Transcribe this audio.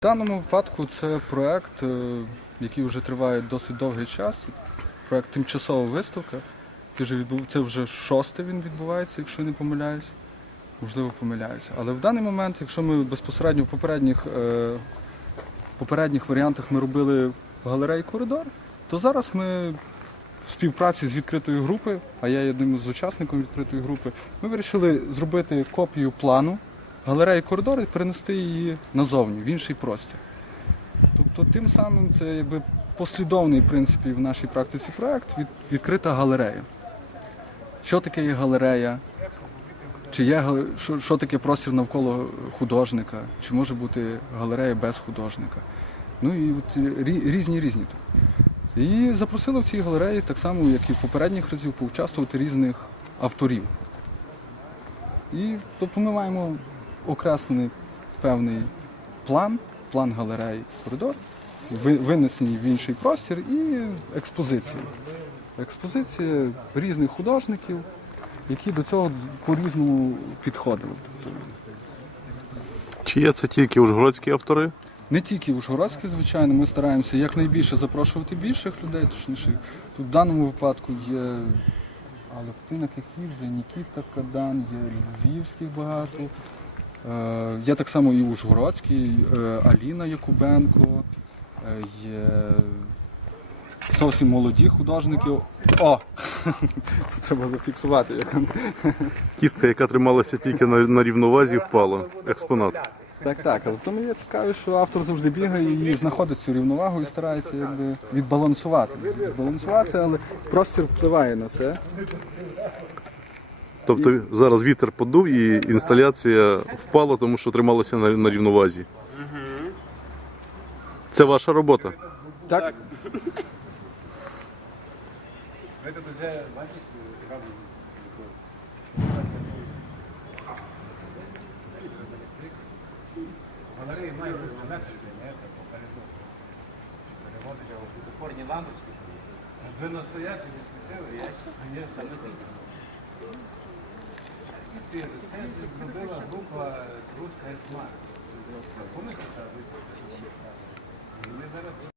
В даному випадку це проект, е, який вже триває досить довгий час. Проект тимчасова виставка. Це вже шосте він відбувається, якщо не помиляюсь. Можливо, помиляюся. Але в даний момент, якщо ми безпосередньо в попередніх, е, попередніх варіантах ми робили в галереї коридор, то зараз ми в співпраці з відкритою групою, а я є одним з учасників відкритої групи, ми вирішили зробити копію плану галереї коридор і перенести її назовні, в інший простір. Тобто тим самим це якби послідовний в принципі, в нашій практиці проект від, відкрита галерея. Що таке є галерея? Чи є що, що таке простір навколо художника? Чи може бути галерея без художника? Ну і от різні різні. І запросили в цій галереї, так само, як і в попередніх разів, поучаствувати різних авторів. І тобто ми маємо окреслений певний план, план галереї коридор, винесені в інший простір і експозиції. Експозиція різних художників, які до цього по-різному підходили. Чи є це тільки ужгородські автори? Не тільки ужгородські, звичайно, ми стараємося якнайбільше запрошувати більших людей, точніше. Тут в даному випадку є Алевтина Кахівза, Нікіта Кадан, є львівських багато. Е, Є так само і ужгородський, е, Аліна Якубенко, е, є зовсім молоді художники. О! Це треба зафіксувати. Кістка, яка трималася тільки на, на рівновазі, впала. Експонат. Так, так, але тому є цікаво, що автор завжди бігає і знаходить цю рівновагу і старається якби відбалансувати. Відбалансувати, але простір впливає на це. Тобто зараз вітер подув і інсталяція впала, тому що трималася на, на рівновазі. Це ваша робота. Так, Галереї мають бути метрики, не так, попереду. Переводить його в лампочки. Ви настоящі відсвітили, я є там Це зробила група Русская смарт. Помните, що ви? Ми зараз